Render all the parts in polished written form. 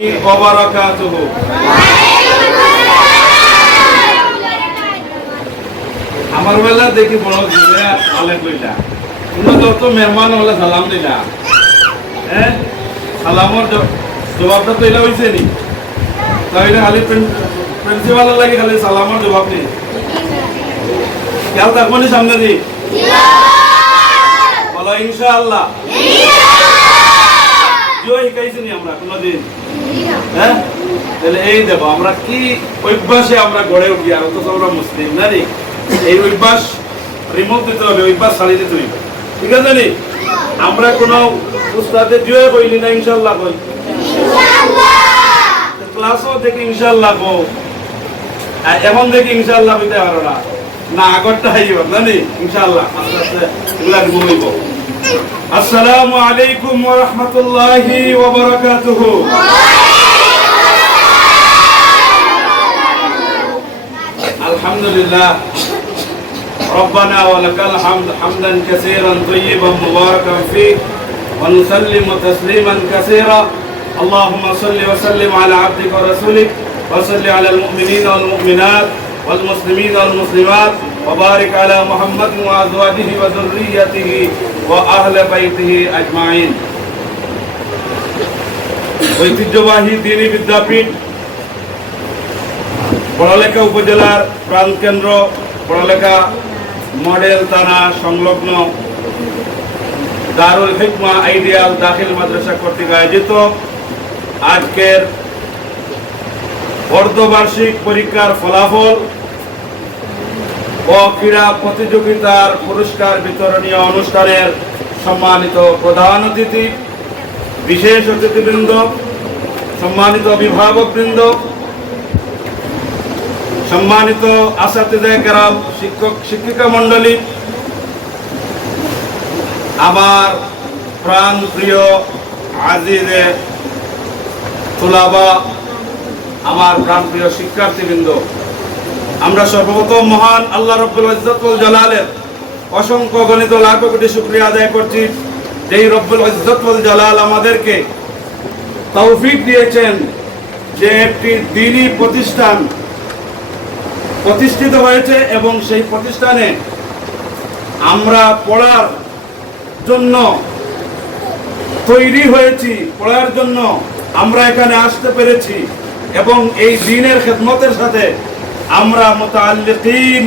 ওয়াবারাকাতুহু। আমার বেলা দেখি বড় দিলে আলে কইলা কিন্তু যত মেহমান হলে সালাম দিলা হ্যাঁ সালামর জবাবটা তো এটা হইছে নি তাহলে খালি প্রিন্সিপাল লাগে খালি সালামর জবাব নেই খেয়াল থাকবো নি সামনে দি বলো ইনশাআল্লাহ শিখাইছি নি আমরা কোনদিন হ্যাঁ তাহলে এই দেখো আমরা কি অভ্যাসে আমরা গড়ে উঠি আর অথচ আমরা মুসলিম না রে এই অভ্যাস রিমুভ দিতে হবে অভ্যাস ছাড়িয়ে দিতে হবে ঠিক আছে নি আমরা কোন উস্তাদে জয় কইলি না ইনশাআল্লাহ কই ক্লাসও দেখি ইনশাআল্লাহ কো এখন দেখি ইনশাআল্লাহ হইতে পারো না না আগরটা হইব না নি ইনশাআল্লাহ আস্তে আস্তে এগুলা ঘুমাইব আসসালামু আলাইকুম ওয়া রাহমাতুল্লাহি ওয়া বারাকাতুহু আলহামদুলিল্লাহ ربنا ولك الحمد حمدا كثيرا طيبا مباركا فيه ونسلم تسليما كثيرا اللهم صل وسلم على عبدك ورسولك وصل على المؤمنين والمؤمنات والمسلمين والمسلمات وبارك على محمد وأزواجه وذريته وأهل بيته أجمعين ঐতিহ্যবাহী দ্বীনি বিদ্যাপীঠ পড়ালেখা উপজেলার প্রাণকেন্দ্র পড়ালেখা মডেল থানা সংলগ্ন দারুল হিকমা আইডিয়াল দাখিল মাদ্রাসা কর্তৃক আয়োজিত আজকের অর্ধবার্ষিক পরীক্ষার ফলাফল ও ক্রীড়া প্রতিযোগিতার পুরস্কার বিতরণীয় অনুষ্ঠানের সম্মানিত প্রধান অতিথি বিশেষ অতিথিবৃন্দ সম্মানিত অভিভাবকবৃন্দ সম্মানিত আসাতিদায়ে কেরাম শিক্ষক শিক্ষিকা মণ্ডলী আমার প্রাণ প্রিয় আজিজে তুলাবা আমার প্রাণ প্রিয় শিক্ষার্থীবৃন্দ আমরা সর্বপ্রথম মহান আল্লাহ রব্বুল ইজ্জত ওয়াল জালালের অসংখ্য গণিত লাখ কোটি শুকরিয়া আদায় করছি যেই রব্বুল ইজ্জত ওয়াল জালাল আমাদেরকে তৌফিক দিয়েছেন যে একটি দ্বীনি প্রতিষ্ঠান প্রতিষ্ঠিত হয়েছে এবং সেই প্রতিষ্ঠানে আমরা পড়ার জন্য তৈরি হয়েছি পড়ার জন্য আমরা এখানে আসতে পেরেছি এবং এই দ্বীনের খেদমতের সাথে আমরা মুতাআল্লিকিন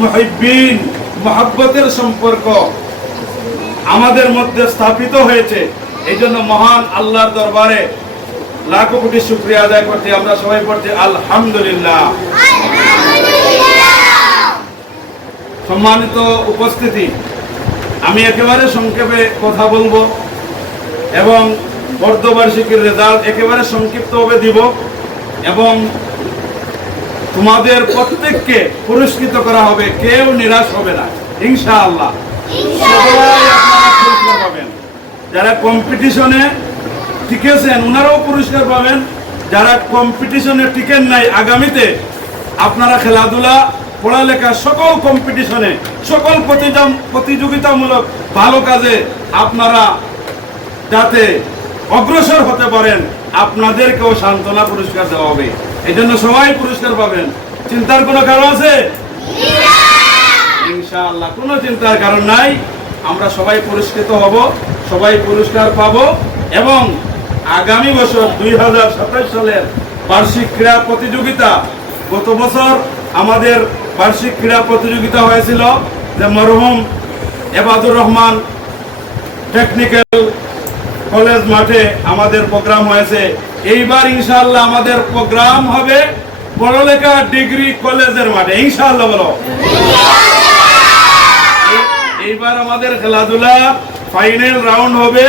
মুহিব্বিন মুহাব্বতের সম্পর্ক আমাদের মধ্যে স্থাপিত হয়েছে এই জন্য মহান আল্লাহর দরবারে লাখো কোটি শুকরিয়া আদায় করতে আমরা সবাই পড়ছি আলহামদুলিল্লাহ। সম্মানিত উপস্থিতি আমি একেবারে সংক্ষেপে কথা বলবো এবং অর্ধবার্ষিকীর রেজাল্ট একেবারে সংক্ষিপ্তভাবে দিব এবং তোমাদের প্রত্যেককে পুরস্কৃত করা হবে কেউ নিরাশ হবে না ইনশাআল্লাহ সবাই আপনারা পুরস্কার পাবেন যারা কম্পিটিশনে টিকেছেন ওনারাও পুরস্কার পাবেন যারা কম্পিটিশনে টিকেন নাই আগামীতে আপনারা খেলাধুলা পড়ালেখা সকল কম্পিটিশনে সকল প্রতিযোগিতামূলক ভালো কাজে আপনারা যাতে অগ্রসর হতে পারেন আপনাদেরকেও সান্ত্বনা পুরস্কার দেওয়া হবে এই জন্য সবাই পুরস্কার পাবেন চিন্তার কোনো কারণ আছে ইনশাআল্লাহ কোনো চিন্তার কারণ নাই আমরা সবাই পুরস্কৃত হব সবাই পুরস্কার পাব এবং আগামী বছর 2027 সালের বার্ষিক ক্রীড়া প্রতিযোগিতা গত বছর আমাদের বার্ষিক ক্রীড়া প্রতিযোগিতা হয়েছিল যে মরহুম এবাদুর রহমান টেকনিক্যাল কলেজ মাঠে আমাদের প্রোগ্রাম হয়েছে এইবার ইনশাআল্লাহ আমাদের প্রোগ্রাম হবে পড়ালেখা ডিগ্রি কলেজের মাঠে ইনশাআল্লাহ বলো এইবার আমাদের খেলাধুলা ফাইনাল রাউন্ড হবে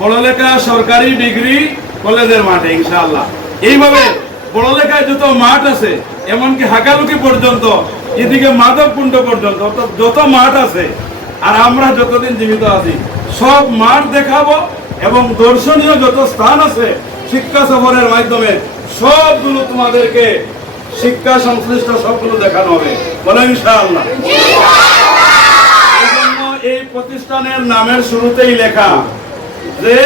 পড়ালেখা সরকারি ডিগ্রি কলেজের মাঠে ইনশাআল্লাহ এইভাবে পড়ালেখায় যত মাঠ আছে এমনকি হাকালুকি পর্যন্ত এদিকে মাধবকুণ্ড পর্যন্ত যত মাঠ আছে আর আমরা যতদিন জীবিত আছি সব মাঠ দেখাবো এবং দর্শনীয় যত স্থান আছে শিক্ষা সফরের মাধ্যমে সবগুলো তোমাদেরকে শিক্ষা সংশ্লিষ্ট সবগুলো দেখানো হবে বলে ইনশাআল্লাহ। এই জন্য এই প্রতিষ্ঠানের নামের শুরুতেই লেখা যে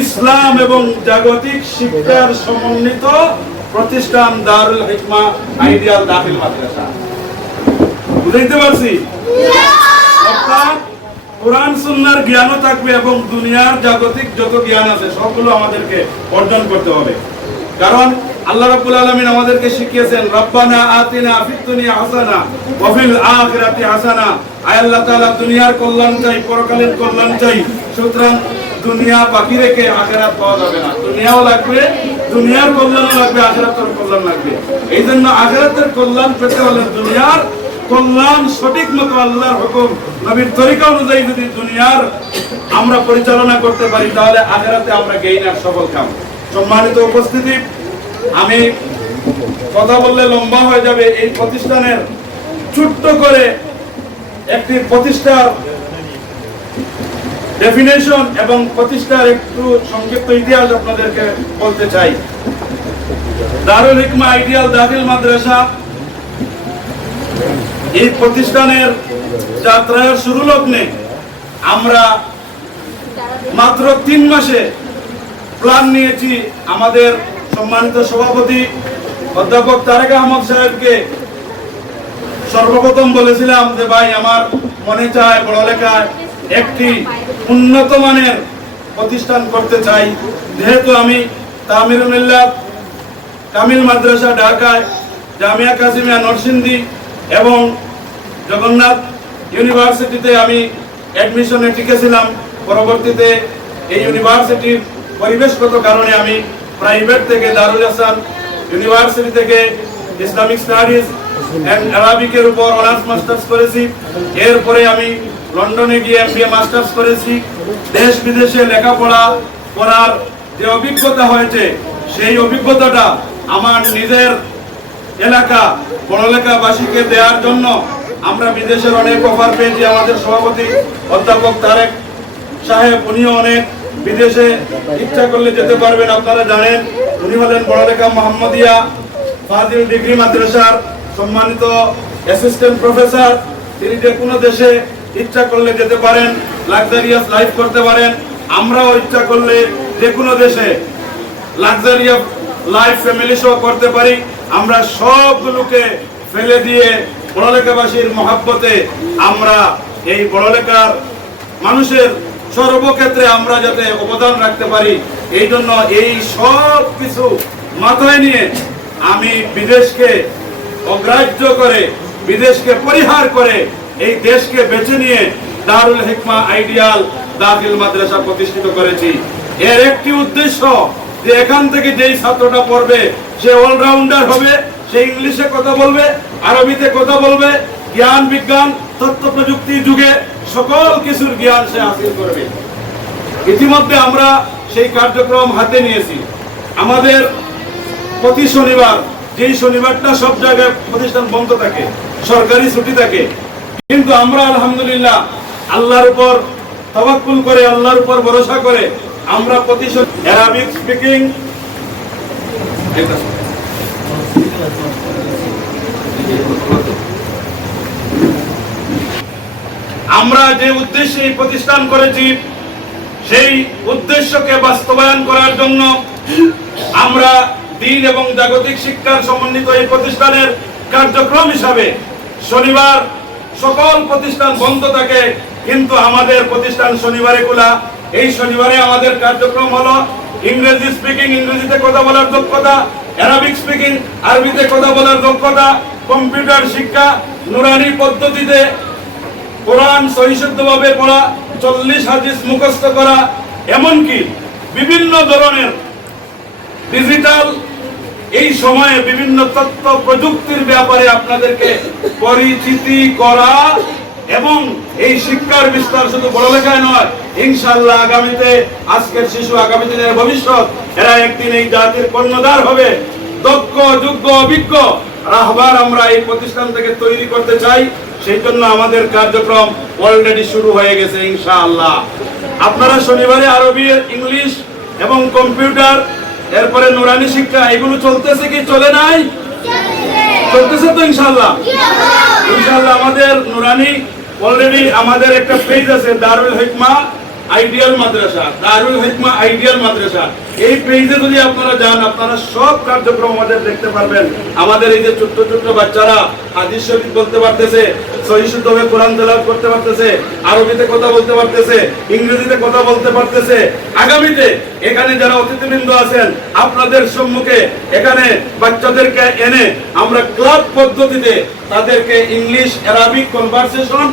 ইসলাম এবং জাগতিক শিক্ষার সমন্বিত প্রতিষ্ঠান দারুল হিকমা আইডিয়াল দাখিল মাদ্রাসা। বুঝতে পারছি? অর্থাৎ কোরআন সুন্নাহর জ্ঞানও থাকবে এবং দুনিয়ার জাগতিক যত জ্ঞান আছে সবগুলো আমাদেরকে অর্জন করতে হবে। কারণ আল্লাহ রাব্বুল আলামিন আমাদেরকে শিখিয়েছেন, রব্বানা আতিনা ফিদ দুনিয়া হাসানা ওয়া ফিল আখিরাতি হাসানা। আয় আল্লাহ তাআলা দুনিয়ার কল্যাণ চাই, পরকালের কল্যাণ চাই। সুতরাং দুনিয়া বাকি রেখে আখিরাত পাওয়া যাবে না। দুনিয়াও লাগবে, দুনিয়ার কল্যাণও লাগবে, আখিরাতের কল্যাণ লাগবে। এই জন্য আখিরাতের কল্যাণ পেতে হলে দুনিয়ার কল্যাণ সঠিক মতো আল্লাহর হুকুম নবীর তরিকা অনুযায়ী যদি দুনিয়ার আমরা পরিচালনা করতে পারি তাহলে আখিরাতে আমরা গেইনার সফল কাম। সম্মানিত উপস্থিতি, আমি কথা বললে লম্বা হয়ে যাবে। এই প্রতিষ্ঠানের ছোট্ট করে একটি প্রতিষ্ঠার ডেফিনেশন এবং প্রতিষ্ঠার একটু সংক্ষিপ্ত ইতিহাস আপনাদেরকে বলতে চাই। দারুল হিকমা আইডিয়াল দাখিল মাদ্রাসা এই প্রতিষ্ঠানের যাত্রার শুরু লগ্নে আমরা মাত্র 3 মাসে প্ল্যান নিয়েছি। আমাদের সম্মানিত সভাপতি অধ্যাপক তারেক আহমদ সাহেবকে সর্বপ্রথম বলেছিলাম যে ভাই, আমার মনে চায় পড়ালেখায় একটি উন্নত মানের প্রতিষ্ঠান করতে চাই। যেহেতু আমি তামিরুল মিল্লাত কামিল মাদ্রাসা ঢাকায়, জামিয়া কাসিমিয়া নরসিংদী এবং জগন্নাথ ইউনিভার্সিটিতে আমি অ্যাডমিশনে টিকেছিলাম। পরবর্তীতে এই ইউনিভার্সিটির পরিবেশগত কারণে আমি প্রাইভেট থেকে দারুল হাসান ইউনিভার্সিটি থেকে ইসলামিক স্টাডিজ এন্ড আরবিকের উপর অনার্স মাস্টার্স করেছি। এরপরে আমি লন্ডনে গিয়ে এমবিএ মাস্টার্স করেছি। দেশ বিদেশে লেখাপড়া করার যে অভিজ্ঞতা হয়েছে সেই অভিজ্ঞতাটা আমার নিজের এলাকা পড়ালেখাবাসীকে দেওয়ার জন্য আমরা বিদেশের অনেক অফার পেয়েছি। আমাদের সভাপতি অধ্যাপক তারেক সাহেব, উনিও অনেক বিদেশে ইচ্ছা করলে যেতে পারবেন। আপনারা জানেন উনি হলেন পড়ালেখা মোহাম্মদিয়া ফাজিল ডিগ্রি মাদ্রাসার সম্মানিত অ্যাসিস্ট্যান্ট প্রফেসর। তিনি যে কোনো দেশে ইচ্ছা করলে যেতে পারেন, লাক্সারিয়াস লাইফ করতে পারেন। আমরাও ইচ্ছা করলে যে কোনো দেশে লাক্সারিয়াস লাইফ ফ্যামিলি শো করতে পারি। আমরা সবগুলোকে ফেলে দিয়ে পড়ালেখাবাসীর মহাব্বতে আমরা এই পড়ালেখার মানুষের সর্বক্ষেত্রে আমরা যাতে অবদান রাখতে পারি, এই জন্য এই সব কিছু মাথায় নিয়ে আমি বিদেশকে অগ্রাহ্য করে, বিদেশকে পরিহার করে এই দেশকে বেছে নিয়ে দারুল হিকমা আইডিয়াল দাখিল মাদ্রাসা প্রতিষ্ঠিত করেছি। এর একটি উদ্দেশ্য যে এখান থেকে যেই ছাত্রটা পড়বে সে অলরাউন্ডার হবে, সে ইংলিশে কথা বলবে, আরবিতে কথা বলবে, জ্ঞান বিজ্ঞান তথ্য প্রযুক্তি যুগে সকল কিছুর জ্ঞান সে হাসিল করবে। ইতিমধ্যে আমরা সেই কার্যক্রম হাতে নিয়েছি। আমাদের প্রতি শনিবার, যেই শনিবারটা সব জায়গায় প্রতিষ্ঠান বন্ধ থাকে, সরকারি ছুটি থাকে, কিন্তু আমরা আলহামদুলিল্লাহ আল্লাহর উপর তাওয়াক্কুল করে, আল্লাহর উপর ভরসা করে আমরা প্রতি আরবিক স্পিকিং আমরা যে উদ্দেশ্যে এই প্রতিষ্ঠান করেছি সেই উদ্দেশ্যকে বাস্তবায়ন করার জন্য আমরা দ্বীন এবং জাগতিক শিক্ষার সমন্বিত এই প্রতিষ্ঠানের কার্যক্রম হিসাবে শনিবার সকল প্রতিষ্ঠান বন্ধ থাকে, কিন্তু আমাদের প্রতিষ্ঠান শনিবারে খোলা। এই শনিবারে আমাদের কার্যক্রম হলো ইংরেজি স্পিকিং, ইংরেজিতে কথা বলার দক্ষতা, আরবিক স্পিকিং, আরবিতে কথা বলার দক্ষতা, কম্পিউটার শিক্ষা, নুরানি পদ্ধতিতে কোরআন সহিশুদ্ধভাবে পড়া, 40 হাদিস মুখস্থ করা, এমনকি বিভিন্ন ধরনের ডিজিটাল এই সময়ে বিভিন্ন তথ্য প্রযুক্তির ব্যাপারে আপনাদেরকে পরিচিতি করা এবং এই শিক্ষার বিস্তার শুধু পড়ালেখায় নয়, ইনশাআল্লাহ আগামীতে আজকের শিশু আগামী দিনের ভবিষ্যৎ, এরা একদিন এই জাতির কর্ণধার হবে। দক্ষ যোগ্য অভিজ্ঞ রাহবার আমরা এই প্রতিষ্ঠান থেকে তৈরি করতে চাই। সেই জন্য আমাদের কার্যক্রম অলরেডি শুরু হয়ে গেছে ইনশাআল্লাহ। আপনারা শনিবারে আরবি, ইংলিশ এবং কম্পিউটার, এরপরে নুরানি শিক্ষা, এগুলো চলতেছে কি চলে নাই? চলতেছে তো ইনশাআল্লাহ। ইনশাআল্লাহ আমাদের নুরানি অলরেডি আমাদের একটা পেজ আছে দারুল হিকমা আইডিয়াল মাদ্রাসা, দারুল হিকমা আইডিয়াল মাদ্রাসা, এই পেজে যদি আপনারা যান আপনারা সব কার্যক্রম আমাদের দেখতে পারবেন। আমাদের এই যে ছোট্ট ছোট্ট বাচ্চারা হাদিস শরীফ বলতে পারতেছে, সহিহ শুদ্ধভাবে কোরআন তেলাওয়াত করতে পারতেছে, আরবিতে কথা বলতে পারতেছে, ইংরেজিতে কথা বলতে পারতেছে। আগামীতে এখানে যারা অতিথিবৃন্দ আছেন আপনাদের সম্মুখে এখানে বাচ্চাদেরকে এনে আমরা ক্লাব পদ্ধতিতে তাদেরকে ইংলিশ অ্যারাবিক কনভারসেশন,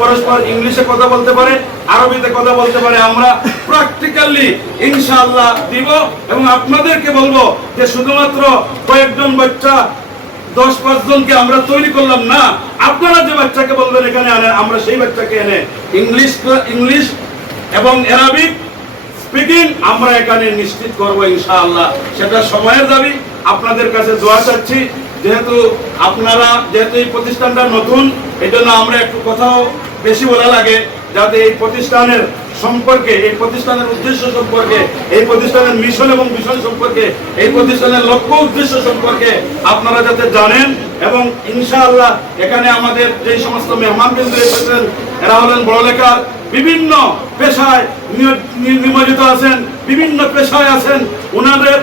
পরস্পর ইংলিশে কথা বলতে পারে, আরবিতে কথা বলতে পারে, আমরা প্র্যাকটিক্যালি ইনশাআল্লাহ দিব। এবং আপনাদেরকে বলবো যে শুধুমাত্র কয়েকজন বাচ্চা 10-5 জনকে আমরা তৈরি করলাম না, আপনারা যে বাচ্চাকে বলবেন এখানে আনেন, আমরা সেই বাচ্চাকে এনে ইংলিশ এবং অ্যারাবিক স্পিকিং আমরা এখানে নিশ্চিত করবো ইনশাআল্লাহ। সেটা সময়ের দাবি। আপনাদের কাছে দোয়া চাচ্ছি, যেহেতু এই প্রতিষ্ঠানটা নতুন, এই জন্য আমরা একটু কথাও বেশি বলা লাগে, যাতে এই প্রতিষ্ঠানের সম্পর্কে, এই প্রতিষ্ঠানের উদ্দেশ্য সম্পর্কে, এই প্রতিষ্ঠানের মিশন এবং ভিশন সম্পর্কে, এই প্রতিষ্ঠানের লক্ষ্য উদ্দেশ্য সম্পর্কে আপনারা যাতে জানেন। এবং ইনশাআল্লাহ এখানে আমাদের যে সমস্ত মেহমানবৃন্দ এসেছেন এরা হলেন বড়লেখার বিভিন্ন পেশায় নিয়োজিত আছেন, বিভিন্ন পেশায় আছেন, উনাদের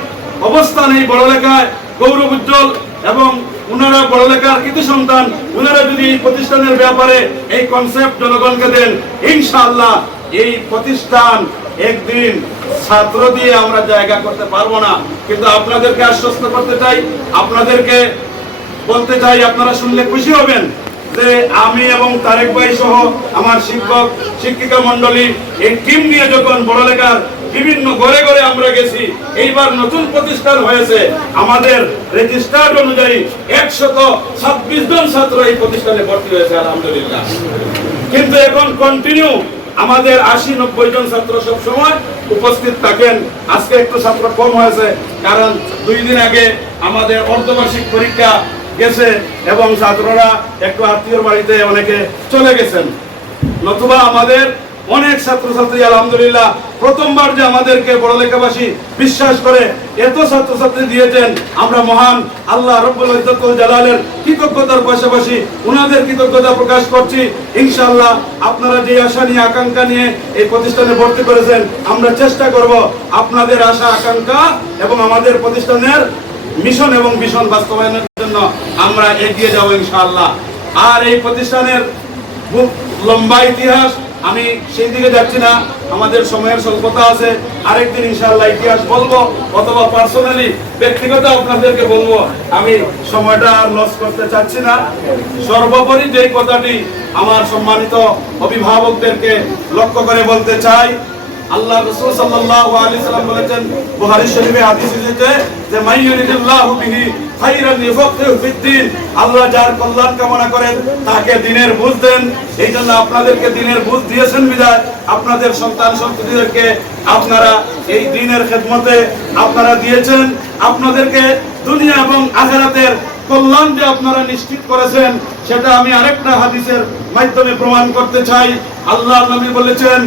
অবস্থান এই বড়লেখায় গৌরব উজ্জ্বল এবং উনারা বড়লেখার কৃতি সন্তান। উনারা যদি এই প্রতিষ্ঠানের ব্যাপারে এই কনসেপ্ট জনগণকে দেন, ইনশাআল্লাহ এই প্রতিষ্ঠান একদিন ছাত্র দিয়ে আমরা জায়গা করতে পারবো না। কিন্তু আপনাদেরকে আশ্বস্ত করতে চাই, আপনাদেরকে বলতে চাই, আপনারা শুনলে খুশি হবেন যে আমি এবং তারেক ভাই সহ আমার শিক্ষক শিক্ষিকা মন্ডলী এই টিম নিয়ে যখন বড়লেখার বিভিন্ন ঘরে ঘরে আমরা গেছি, এইবার নতুন প্রতিষ্ঠান হয়েছে, আমাদের রেজিস্টার্ড অনুযায়ী 126 জন ছাত্র এই প্রতিষ্ঠানে ভর্তি হয়েছে আলহামদুলিল্লাহ। কিন্তু এখন কন্টিনিউ আমাদের 80-90 জন ছাত্র সব সময় উপস্থিত থাকেন। আজকে একটু ছাত্র কম হয়েছে, কারণ 2 দিন আগে আমাদের অর্ধবার্ষিক পরীক্ষা গেছে এবং ছাত্ররা একটু আত্মীয়র বাড়িতে অনেকে চলে গেছেন। নতুবা আমাদের অনেক ছাত্রছাত্রী আলহামদুলিল্লাহ প্রথমবার যে আমাদেরকে বড়লেখাবাসী বিশ্বাস করে এত ছাত্রছাত্রী দিয়েছেন, আমরা মহান আল্লাহ রব্বুল ইজ্জত ওয়াল জালালের কৃতজ্ঞতার পাশাপাশি উনাদের কৃতজ্ঞতা প্রকাশ করছি। ইনশাআল্লাহ আপনারা যে আশা নিয়ে আকাঙ্ক্ষা নিয়ে এই প্রতিষ্ঠানে ভর্তি করেছেন, আমরা চেষ্টা করব আপনাদের আশা আকাঙ্ক্ষা এবং আমাদের প্রতিষ্ঠানের মিশন এবং ভিশন বাস্তবায়নের জন্য আমরা এগিয়ে যাব ইনশাআল্লাহ। আর এই প্রতিষ্ঠানের খুব লম্বা ইতিহাস, আমি সেই দিকে যাচ্ছি না, আমাদের সময়ের স্বল্পতা আছে। আরেকদিন ইনশাআল্লাহ ইতিহাস বলবো, অথবা পার্সোনালি ব্যক্তিগত আপনাদেরকে বলবো, আমি সময়টা লস করতে চাচ্ছি না। সর্বোপরি যে কথাটি আমার সম্মানিত অভিভাবকদেরকে লক্ষ্য করে বলতে চাই, আল্লাহ রাসূল সাল্লাল্লাহু আলাইহি সাল্লাম বলেছেন, বুখারী শরীফে হাদিস এসেছে যে মাইয়ুরিদুল্লাহু বিহি খাইরান ইয়াফাক্কিহু ফিদ্দীন, আল্লাহ যার কল্যাণ কামনা করেন তাকে দ্বীনের বুঝ দেন। এই জন্য আপনাদেরকে দ্বীনের বুঝ দিয়েছেন বিধায় আপনাদের সন্তান সন্ততিদেরকে আপনারা এই দ্বীনের খেদমতে আপনারা দিয়েছেন। আপনাদেরকে দুনিয়া এবং আখিরাতের কল্যাণ যে আপনারা নিশ্চিত করেছেন, সেটা আমি আরেকটা হাদিসের মাধ্যমে প্রমাণ করতে চাই। আল্লাহর নবী বলেছেন,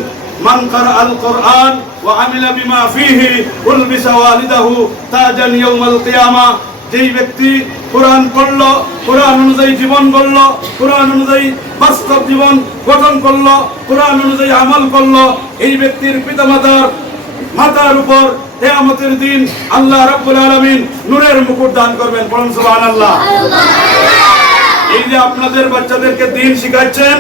মান কারাআল কুরআন ওয়া আমিলা বিমা ফীহি উলবিসা ওয়ালিদাহু তাজান ইয়াউমাল কিয়ামা, যেই ব্যক্তি কোরআন পড়লো, কোরআন অনুযায়ী জীবন গড়লো, কোরআন অনুযায়ী বাস্তব জীবন গঠন করলো, কোরআন অনুযায়ী আমল করলো, এই ব্যক্তির পিতামাতার মাথার উপর কিয়ামতের দিন আল্লাহ রাব্বুল আলামিন নূরের মুকুট দান করবেন। বলুন সুবহানাল্লাহ। এই যে আপনাদের বাচ্চাদেরকে দ্বীন শিখাচ্ছেন,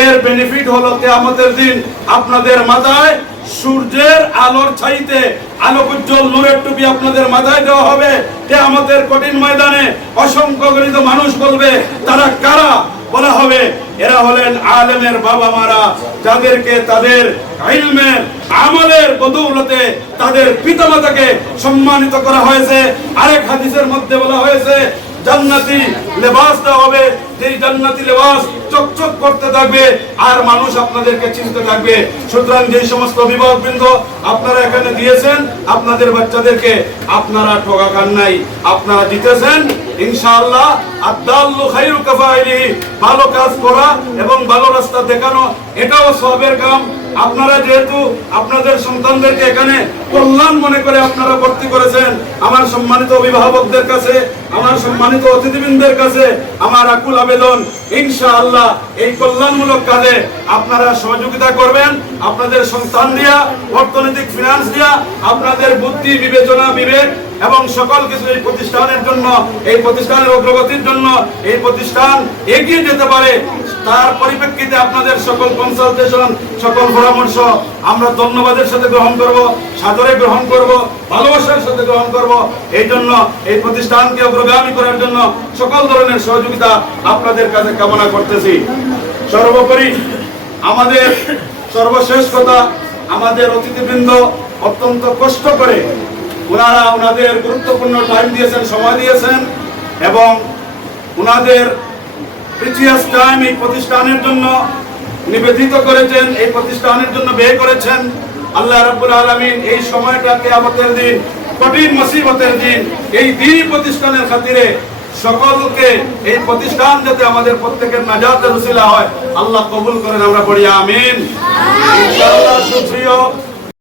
এর বেনিফিট হলো কিয়ামতের দিন আপনাদের মাথায় সূর্যের আলোর ছাইতে আলোক উজ্জ্বল নূরের টুপি আপনাদের মাথায় দেওয়া হবে। কিয়ামতের কঠিন ময়দানে অসংখ্য গণিত মানুষ বলবে, তারা কারা? বলা হবে এরা হলেন আলেমের বাবা মারা, যাদেরকে তাদের ইলমের আমলের বদৌলতে তাদের পিতামাতাকে সম্মানিত করা হয়েছে। আরেক হাদিসের মধ্যে বলা হয়েছে জান্নাতি লেবাস দেওয়া হবে, যেই জান্নাতি লেবাস চকচক করতে থাকবে আর মানুষ আপনাদেরকে চিনতে থাকবে। সুতরাং যেই সমস্ত অভিভাবকবৃন্দ আপনারা এখানে দিয়েছেন আপনাদের বাচ্চাদেরকে, আপনারা ঠকা খান নাই, আপনারা জিতেছেন ইনশাআল্লাহ। আদ-দাল্লু খায়রু কাফাইলিহি, ভালো কাজ করা এবং ভালো রাস্তা দেখানো এটাও সওয়াবের কাম, আপনারা যেহেতু আপনাদের সন্তানদেরকে এখানে কল্যাণ মনে করে আপনারা ভর্তি করেছেন, আমার সম্মানিত অভিভাবকদের কাছে, আমার সম্মানিত অতিথিবৃন্দের কাছে আমার আকুল আবেদন, ইনশাআল্লাহ এই কল্যাণমূলক কাজে আপনারা সহযোগিতা করবেন। আপনাদের সন্তান দিয়া, অর্থনৈতিক ফিনান্স দিয়া, আপনাদের বুদ্ধি, বিবেচনা, বিবেক এবং সকল কিছু এই প্রতিষ্ঠানের জন্য, এই প্রতিষ্ঠানের অগ্রগতির জন্য, এই প্রতিষ্ঠান এগিয়ে যেতে পারে, তার পরিপ্রেক্ষিতে আপনাদের সকল কনসালটেশন, সকল পরামর্শ আমরা ধন্যবাদের সাথে গ্রহণ করব, সাদরে গ্রহণ করব, ভালোবাসার সাথে গ্রহণ করব। এই জন্য এই প্রতিষ্ঠানকে অগ্রগামী করার জন্য সকল ধরনের সহযোগিতা আপনাদের কাছে কামনা করতেছি। সর্বোপরি আমাদের সর্বশেষ কথা, আমাদের অতিথিবৃন্দ অত্যন্ত কষ্ট করে ওনারা ওনাদের গুরুত্বপূর্ণ টাইম দিয়েছেন, সময় দিয়েছেন এবং ওনাদের প্রিচিয়াস টাইম এই প্রতিষ্ঠানের জন্য নিবেদিত করেছেন, এই প্রতিষ্ঠানের জন্য ব্যয় করেছেন। আল্লাহ রাব্বুল আলামিন এই সময়টা কিয়ামতের দিন, কঠিন মুসিবতের দিন, এই দ্বীন প্রতিষ্ঠানের খাতিরে সকলকে এই প্রতিষ্ঠান যাতে আমাদের প্রত্যেকের নাজাতের উসিলা হয়, আল্লাহ কবুল করেন, আমরা পড়ি আমিন। ইনশাআল্লাহ। সুপ্রিয়